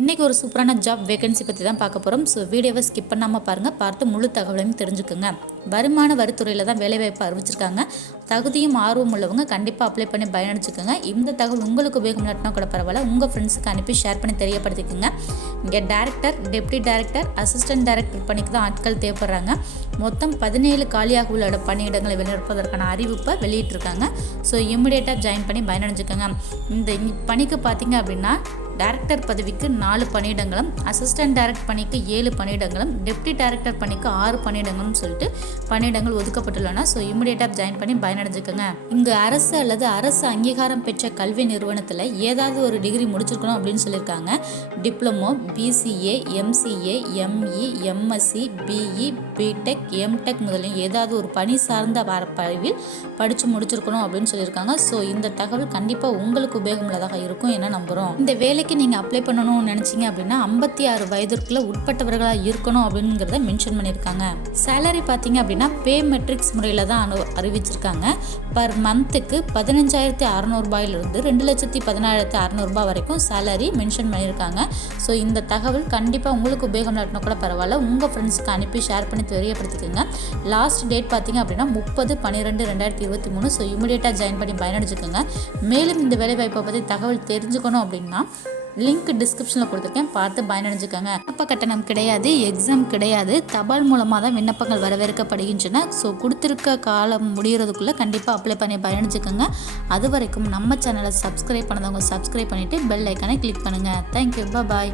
இன்றைக்கி ஒரு சூப்பரான ஜாப் வேகன்சி பற்றி தான் பார்க்க போகிறோம். ஸோ வீடியோவை ஸ்கிப் பண்ணாமல் பாருங்கள், பார்த்து முழு தகவலையும் தெரிஞ்சுக்குங்க. வருமான வரித்துறையில் தான் வேலைவாய்ப்பு அறிவிச்சிருக்காங்க. தகுதியும் ஆர்வம் உள்ளவங்க கண்டிப்பாக அப்ளை பண்ணி பயனடிச்சுக்கோங்க. இந்த தகவல் உங்களுக்கு உபயோகம் இல்லாட்டினா கூட பரவாயில்ல, உங்கள் ஃப்ரெண்ட்ஸுக்கு அனுப்பி ஷேர் பண்ணி தெரியப்படுத்திக்கோங்க. இங்கே director, deputy director, assistant director பணிக்கு தான் ஆட்கள் தேவைப்படுறாங்க. மொத்தம் 17 காலியாக உள்ள பணியிடங்களை வெளியிடுவதற்கான அறிவிப்பை வெளியிட்டிருக்காங்க. ஸோ இமிடியேட்டாக ஜாயின் பண்ணி பயனடைஞ்சுக்கோங்க. இந்த பணிக்கு பார்த்தீங்க அப்படின்னா டைரக்டர் பதவிக்கு 4 பணியிடங்களும், அசிஸ்டன்ட் டைரக்டர் பணிக்கு 7 பணியிடங்களும், டெப்டி டைரக்டர் பணிக்கு 6 பணியிடங்களும் சொல்லிட்டு பணியிடங்கள் ஒதுக்கப்பட்டுள்ளன. ஸோ இமிடியேட்டாக ஜாயின் பண்ணி பயனடைஞ்சுக்கோங்க. இங்கே அரசு அல்லது அரசு அங்கீகாரம் பெற்ற கல்வி நிறுவனத்தில் ஏதாவது ஒரு டிகிரி முடிச்சிருக்கணும் அப்படின்னு சொல்லியிருக்காங்க. Diploma, BCA, MCA, ME, MSc, BE, BTech, MTech முதலில் ஏதாவது ஒரு பணி சார்ந்த படிவில் படித்து முடிச்சிருக்கணும் அப்படின்னு சொல்லியிருக்காங்க. ஸோ இந்த தகவல் கண்டிப்பாக உங்களுக்கு உபயோகமுள்ளதாக இருக்கும் என நம்புகிறோம். இந்த வேலைக்கு நீங்கள் அப்ளை பண்ணணும்னு நினச்சிங்க அப்படின்னா 56 வயதிற்குள்ள உட்பட்டவர்களாக இருக்கணும் அப்படிங்கிறத மென்ஷன் பண்ணியிருக்காங்க. சேலரி பார்த்தீங்க அப்படின்னா பே மெட்ரிக்ஸ் முறையில் தான் அறிவிச்சிருக்காங்க. பர் மந்த்துக்கு 15,600 ரூபாயிலிருந்து 2,14,600 ரூபாய் வரைக்கும் சேலரி மென்ஷன் பண்ணியிருக்காங்க. ஸோ இந்த தகவல் கண்டிப்பாக உங்களுக்கு உபயோகம் இல்லாட்டினா கூட பரவாயில்ல, உங்கள் ஃப்ரெண்ட்ஸ்க்கு அனுப்பி ஷேர் பண்ணி தெரியப்படுத்திக்கோங்க. லாஸ்ட் டேட் பார்த்தீங்க அப்படின்னா 30/12/2023. ஸோ இமிடியேட்டாக ஜாயின் பண்ணி பயனடைச்சுக்கோங்க. மேலும் இந்த வேலைவாய்ப்பை பற்றி தகவல் தெரிஞ்சுக்கணும் அப்படின்னா லிங்க் டிஸ்கிரிப்ஷனில் கொடுத்துருக்கேன், பார்த்து பயனடைஞ்சுக்கோங்க. விண்ணப்ப கட்டணம் கிடையாது, எக்ஸாம் கிடையாது, தபால் மூலமாக தான் விண்ணப்பங்கள் வரவேற்கப்படுகின்றன. ஸோ கொடுத்துருக்க காலம் முடிகிறதுக்குள்ளே கண்டிப்பாக அப்ளை பண்ணி பயனடைச்சுக்கோங்க. அது வரைக்கும் நம்ம சேனலை சப்ஸ்கிரைப் பண்ணதவங்க சப்ஸ்கிரைப் பண்ணிவிட்டு பெல் ஐக்கானை கிளிக் பண்ணுங்கள். தேங்க்யூ, பாய்.